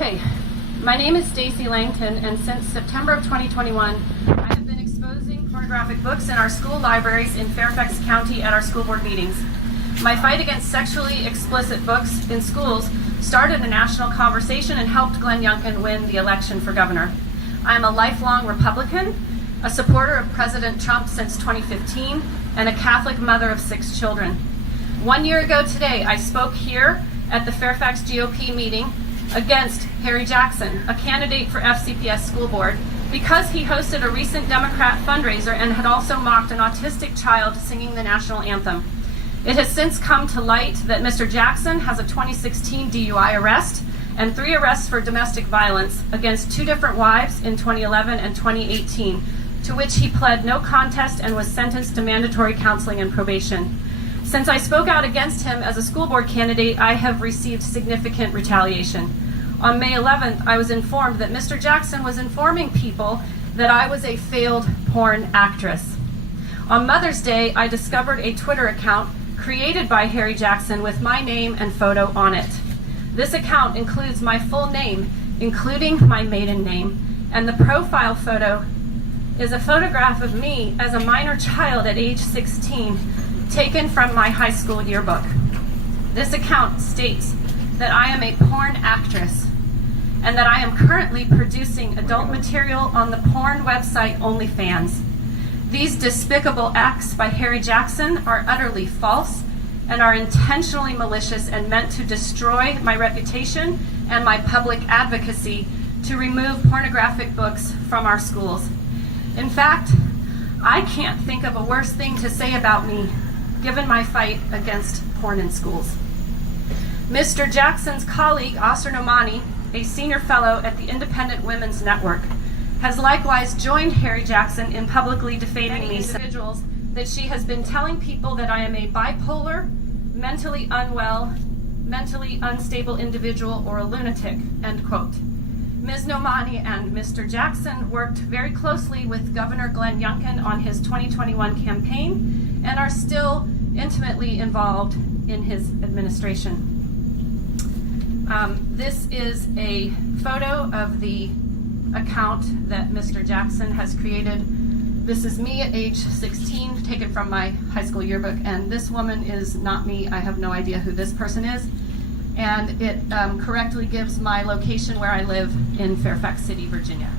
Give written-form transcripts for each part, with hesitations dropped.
Okay, my name is Stacy Langton, and since September of 2021, I have been exposing pornographic books in our school libraries in Fairfax County at our school board meetings. My fight against sexually explicit books in schools started a national conversation and helped Glenn Youngkin win the election for governor. I am a lifelong Republican, a supporter of President Trump since 2015, and a Catholic mother of 6 children. 1 year ago today, I spoke here at the Fairfax GOP meeting against Harry Jackson, a candidate for FCPS school board, because he hosted a recent Democrat fundraiser and had also mocked an autistic child singing the national anthem. It has since come to light that Mr. Jackson has a 2016 DUI arrest and 3 arrests for domestic violence against 2 different wives in 2011 and 2018, to which he pled no contest and was sentenced to mandatory counseling and probation. Since I spoke out against him as a school board candidate, I have received significant retaliation. On May 11th, I was informed that Mr. Jackson was informing people that I was a failed porn actress. On Mother's Day, I discovered a Twitter account created by Harry Jackson with my name and photo on it. This account includes my full name, including my maiden name, and the profile photo is a photograph of me as a minor child at age 16, taken from my high school yearbook. This account states that I am a porn actress and that I am currently producing adult material on the porn website OnlyFans. These despicable acts by Harry Jackson are utterly false and are intentionally malicious and meant to destroy my reputation and my public advocacy to remove pornographic books from our schools. In fact, I can't think of a worse thing to say about me, given my fight against porn in schools. Mr. Jackson's colleague, Asr Nomani, a senior fellow at the Independent Women's Network, has likewise joined Harry Jackson in publicly defaming me individuals that she has been telling people that I am a bipolar, mentally unwell, mentally unstable individual or a lunatic, end quote. Ms. Nomani and Mr. Jackson worked very closely with Governor Glenn Youngkin on his 2021 campaign and are still intimately involved in his administration. This is a photo of the account that Mr. Jackson has created. This is me at age 16, taken from my high school yearbook, and this woman is not me. I have no idea who this person is. And it correctly gives my location where I live in Fairfax City, Virginia.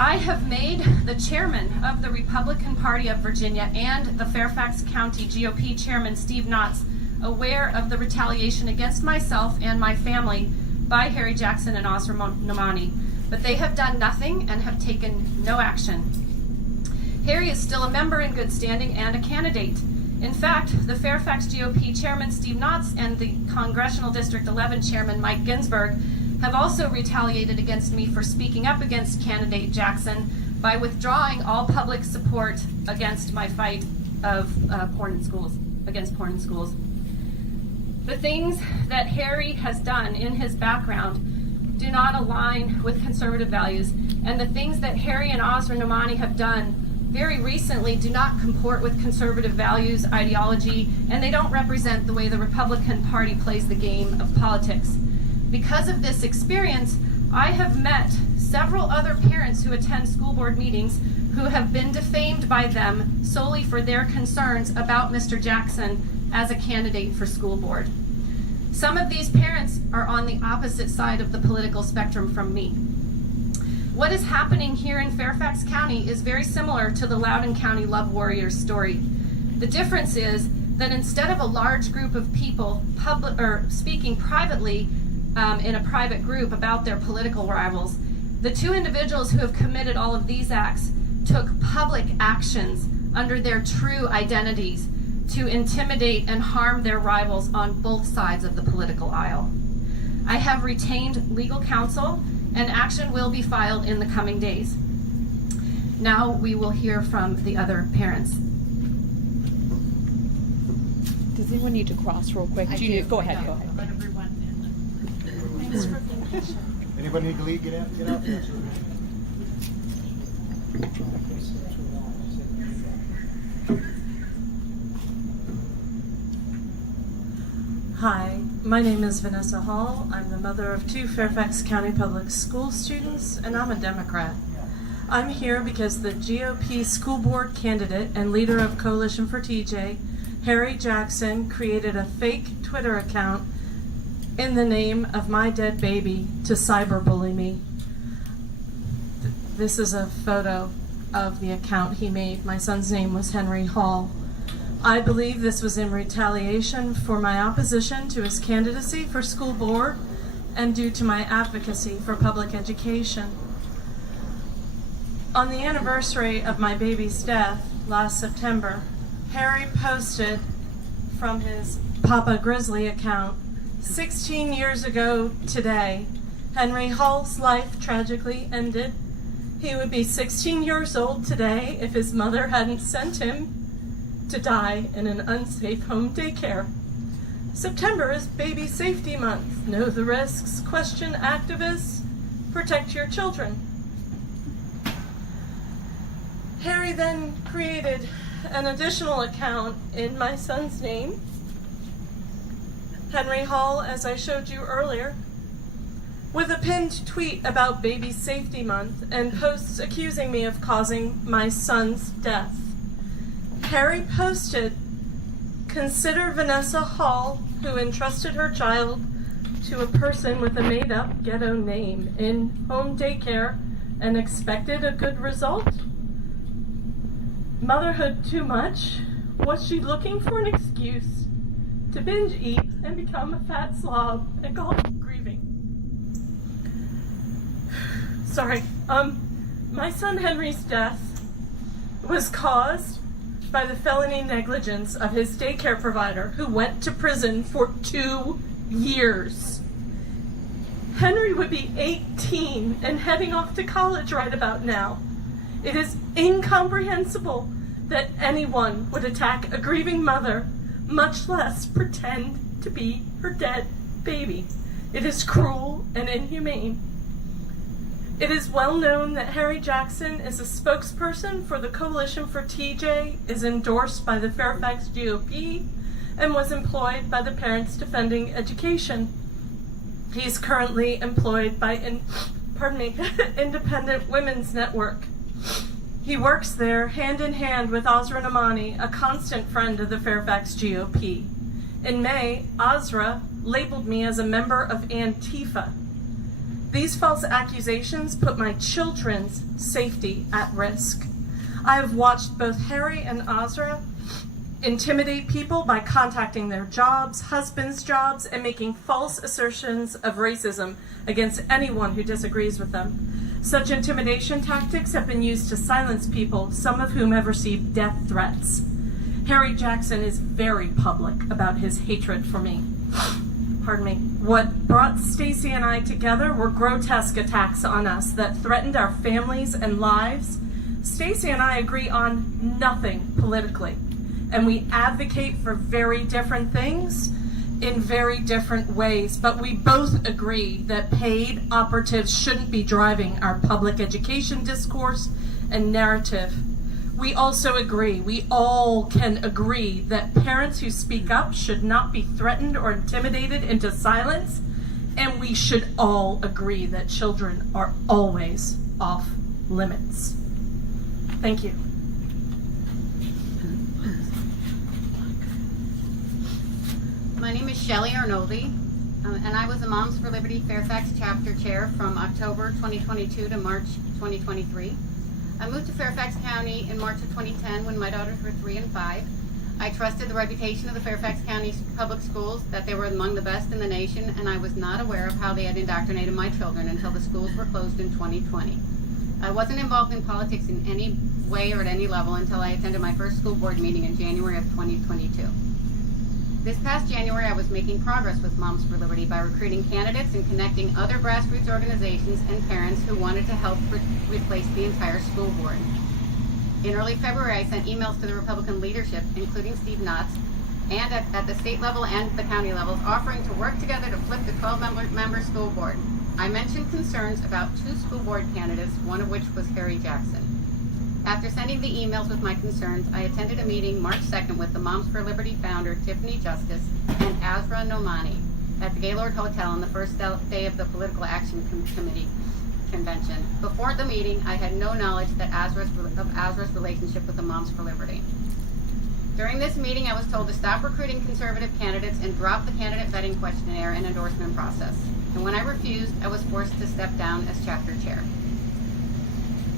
I have made the chairman of the Republican Party of Virginia and the Fairfax County GOP chairman, Steve Knotts, aware of the retaliation against myself and my family by Harry Jackson and Asr Nomani, but they have done nothing and have taken no action. Harry is still a member in good standing and a candidate. In fact, the Fairfax GOP chairman, Steve Knotts, and the Congressional District 11 chairman, Mike Ginsburg, have also retaliated against me for speaking up against candidate Jackson by withdrawing all public support against my fight of porn in schools, against porn in schools. The things that Harry has done in his background do not align with conservative values, and the things that Harry and Asr Nomani have done very recently do not comport with conservative values, ideology, and they don't represent the way the Republican Party plays the game of politics. Because of this experience, I have met several other parents who attend school board meetings who have been defamed by them solely for their concerns about Mr. Jackson as a candidate for school board. Some of these parents are on the opposite side of the political spectrum from me. What is happening here in Fairfax County is very similar to the Loudoun County Love Warriors story. The difference is that instead of a large group of people speaking privately in a private group about their political rivals, the 2 individuals who have committed all of these acts took public actions under their true identities to intimidate and harm their rivals on both sides of the political aisle. I have retained legal counsel, and action will be filed in the coming days. Now we will hear from the other parents. Does anyone need to cross real quick? Go ahead. Let everyone in. Thanks for being patient. Anybody need to leave? Get out there. Hi, my name is Vanessa Hall. I'm the mother of 2 Fairfax County Public School students, and I'm a Democrat. I'm here because the GOP school board candidate and leader of Coalition for TJ, Harry Jackson, created a fake Twitter account in the name of my dead baby to cyberbully me. This is a photo of the account he made. My son's name was Henry Hall. I believe this was in retaliation for my opposition to his candidacy for school board and due to my advocacy for public education. On the anniversary of my baby's death last September, Harry posted from his Papa Grizzly account, 16 years ago today, Henry Hall's life tragically ended. He would be 16 years old today if his mother hadn't sent him to die in an unsafe home daycare. September is Baby Safety Month. Know the risks, question activists, protect your children. Harry then created an additional account in my son's name, Henry Hall, as I showed you earlier, with a pinned tweet about Baby Safety Month and posts accusing me of causing my son's death. Harry posted, "Consider Vanessa Hall, who entrusted her child to a person with a made-up ghetto name in home daycare and expected a good result. Motherhood too much? Was she looking for an excuse to binge eat and become a fat slob and call it grieving?" Sorry. My son Henry's death was caused by the felony negligence of his daycare provider, who went to prison for 2 years. Henry would be 18 and heading off to college right about now. It is incomprehensible that anyone would attack a grieving mother, much less pretend to be her dead baby. It is cruel and inhumane. It is well known that Harry Jackson is a spokesperson for the Coalition for TJ, is endorsed by the Fairfax GOP, and was employed by the Parents Defending Education. He is currently employed by Independent Women's Network. He works there hand in hand with Azra Namani, a constant friend of the Fairfax GOP. In May, Azra labeled me as a member of Antifa. These false accusations put my children's safety at risk. I have watched both Harry and Azra intimidate people by contacting their jobs, husbands' jobs, and making false assertions of racism against anyone who disagrees with them. Such intimidation tactics have been used to silence people, some of whom have received death threats. Harry Jackson is very public about his hatred for me. What brought Stacy and I together were grotesque attacks on us that threatened our families and lives. Stacy and I agree on nothing politically, and we advocate for very different things in very different ways, but we both agree that paid operatives shouldn't be driving our public education discourse and narrative. We also agree, we all can agree, that parents who speak up should not be threatened or intimidated into silence, and we should all agree that children are always off limits. Thank you. My name is Shelley Arnoldi, and I was the Moms for Liberty Fairfax chapter chair from October 2022 to March 2023. I moved to Fairfax County in March of 2010 when my daughters were 3 and 5. I trusted the reputation of the Fairfax County Public Schools, that they were among the best in the nation, and I was not aware of how they had indoctrinated my children until the schools were closed in 2020. I wasn't involved in politics in any way or at any level until I attended my first school board meeting in January of 2022. This past January, I was making progress with Moms for Liberty by recruiting candidates and connecting other grassroots organizations and parents who wanted to help replace the entire school board. In early February, I sent emails to the Republican leadership, including Steve Knotts, and at the state level and the county levels, offering to work together to flip the 12-member school board. I mentioned concerns about 2 school board candidates, one of which was Harry Jackson. After sending the emails with my concerns, I attended a meeting March 2nd with the Moms for Liberty founder, Tiffany Justice, and Azra Nomani at the Gaylord Hotel on the first day of the Political Action Committee convention. Before the meeting, I had no knowledge that Azra's relationship with the Moms for Liberty. During this meeting, I was told to stop recruiting conservative candidates and drop the candidate vetting questionnaire and endorsement process. And when I refused, I was forced to step down as chapter chair.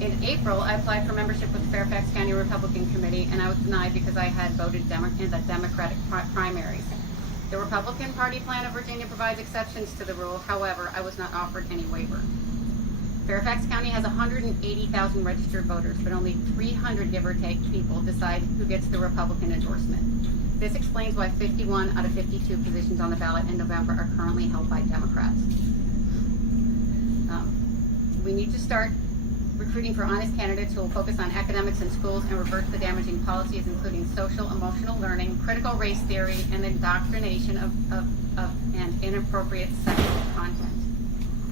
In April, I applied for membership with the Fairfax County Republican Committee, and I was denied because I had voted in the Democratic primaries. The Republican Party plan of Virginia provides exceptions to the rule. However, I was not offered any waiver. Fairfax County has 180,000 registered voters, but only 300, give or take, people decide who gets the Republican endorsement. This explains why 51 out of 52 positions on the ballot in November are currently held by Democrats. We need to start recruiting for honest candidates who will focus on academics in schools and reverse the damaging policies, including social emotional learning, critical race theory, and indoctrination and inappropriate sexual content.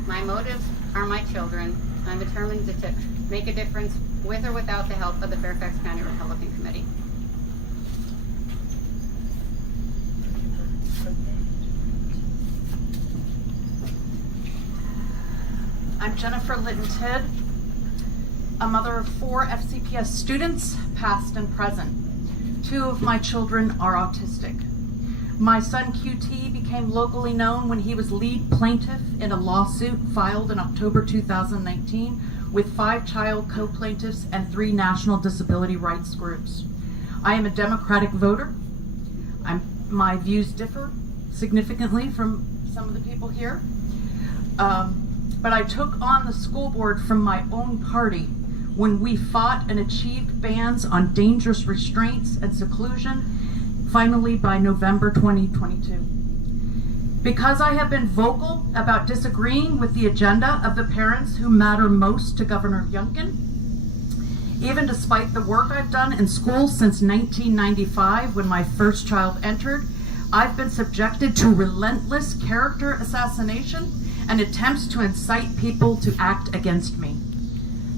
My motives are my children. I'm determined to make a difference with or without the help of the Fairfax County Republican Committee. I'm Jennifer Litton-Tidd, a mother of 4 FCPS students, past and present. 2 of my children are autistic. My son QT became locally known when he was lead plaintiff in a lawsuit filed in October 2019 with 5 child co-plaintiffs and 3 national disability rights groups. I am a Democratic voter. My views differ significantly from some of the people here. But I took on the school board from my own party when we fought and achieved bans on dangerous restraints and seclusion, finally by November 2022. Because I have been vocal about disagreeing with the agenda of the parents who matter most to Governor Youngkin, even despite the work I've done in schools since 1995 when my first child entered, I've been subjected to relentless character assassination and attempts to incite people to act against me.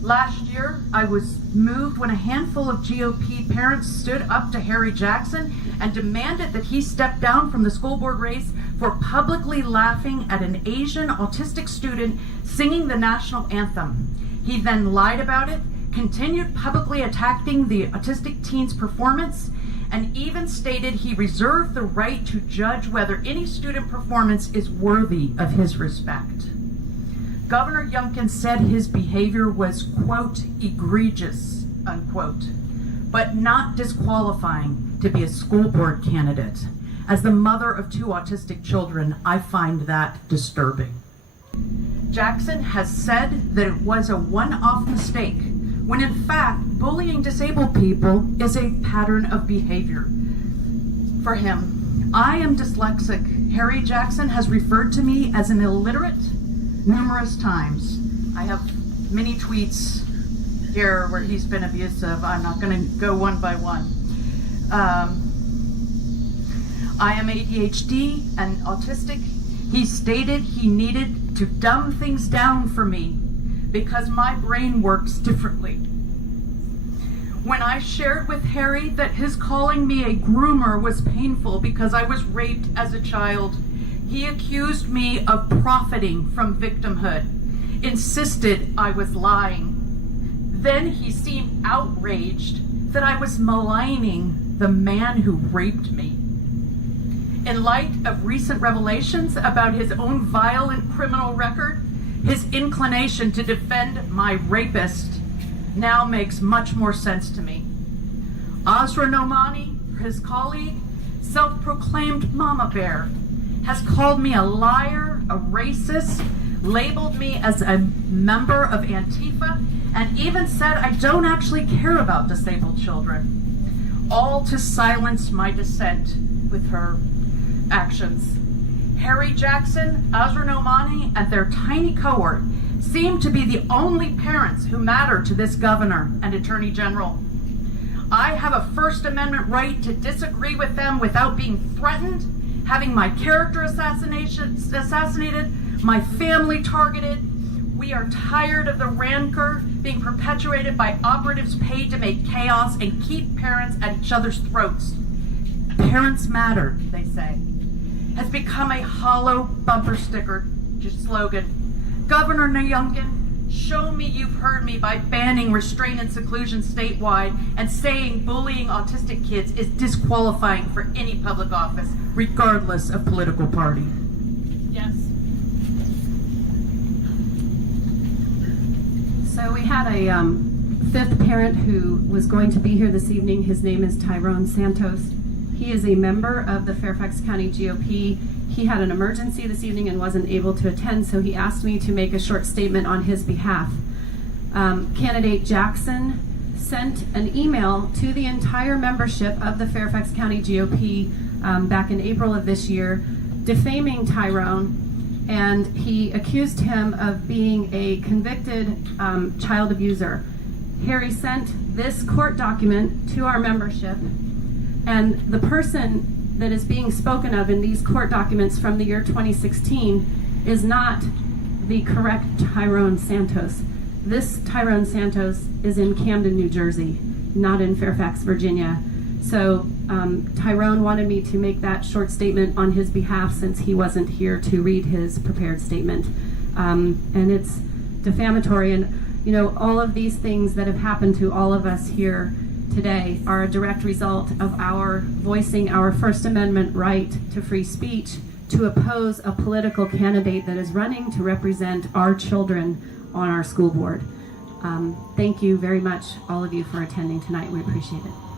Last year, I was moved when a handful of GOP parents stood up to Harry Jackson and demanded that he step down from the school board race for publicly laughing at an Asian autistic student singing the national anthem. He then lied about it, continued publicly attacking the autistic teen's performance, and even stated he reserved the right to judge whether any student performance is worthy of his respect. Governor Youngkin said his behavior was, quote, egregious, unquote, but not disqualifying to be a school board candidate. As the mother of 2 autistic children, I find that disturbing. Jackson has said that it was a one-off mistake, when in fact, bullying disabled people is a pattern of behavior. For him, I am dyslexic. Harry Jackson has referred to me as an illiterate numerous times. I have many tweets here where he's been abusive. I'm not going to go one by one. I am ADHD and autistic. He stated he needed to dumb things down for me because my brain works differently. When I shared with Harry that his calling me a groomer was painful because I was raped as a child, he accused me of profiting from victimhood, insisted I was lying. Then he seemed outraged that I was maligning the man who raped me. In light of recent revelations about his own violent criminal record, his inclination to defend my rapist now makes much more sense to me. Azra Nomani, his colleague, self-proclaimed mama bear, has called me a liar, a racist, labeled me as a member of Antifa, and even said I don't actually care about disabled children, all to silence my dissent with her actions. Harry Jackson, Azra Nomani, and their tiny cohort seem to be the only parents who matter to this governor and attorney general. I have a First Amendment right to disagree with them without being threatened, having my character assassinated, my family targeted, We are tired of the rancor being perpetuated by operatives paid to make chaos and keep parents at each other's throats. Parents matter, they say, has become a hollow bumper sticker slogan. Governor Youngkin, show me you've heard me by banning restraint and seclusion statewide and saying bullying autistic kids is disqualifying for any public office, regardless of political party. Yes. So we had a fifth parent who was going to be here this evening. His name is Tyrone Santos. He is a member of the Fairfax County GOP. He had an emergency this evening and wasn't able to attend, so he asked me to make a short statement on his behalf. Candidate Jackson sent an email to the entire membership of the Fairfax County GOP back in April of this year, defaming Tyrone, and he accused him of being a convicted child abuser. Harry sent this court document to our membership, and the person that is being spoken of in these court documents from the year 2016 is not the correct Tyrone Santos. This Tyrone Santos is in Camden, New Jersey, not in Fairfax, Virginia. So Tyrone wanted me to make that short statement on his behalf since he wasn't here to read his prepared statement. And it's defamatory, and all of these things that have happened to all of us here today are a direct result of our voicing our First Amendment right to free speech to oppose a political candidate that is running to represent our children on our school board. Thank you very much, all of you, for attending tonight. We appreciate it.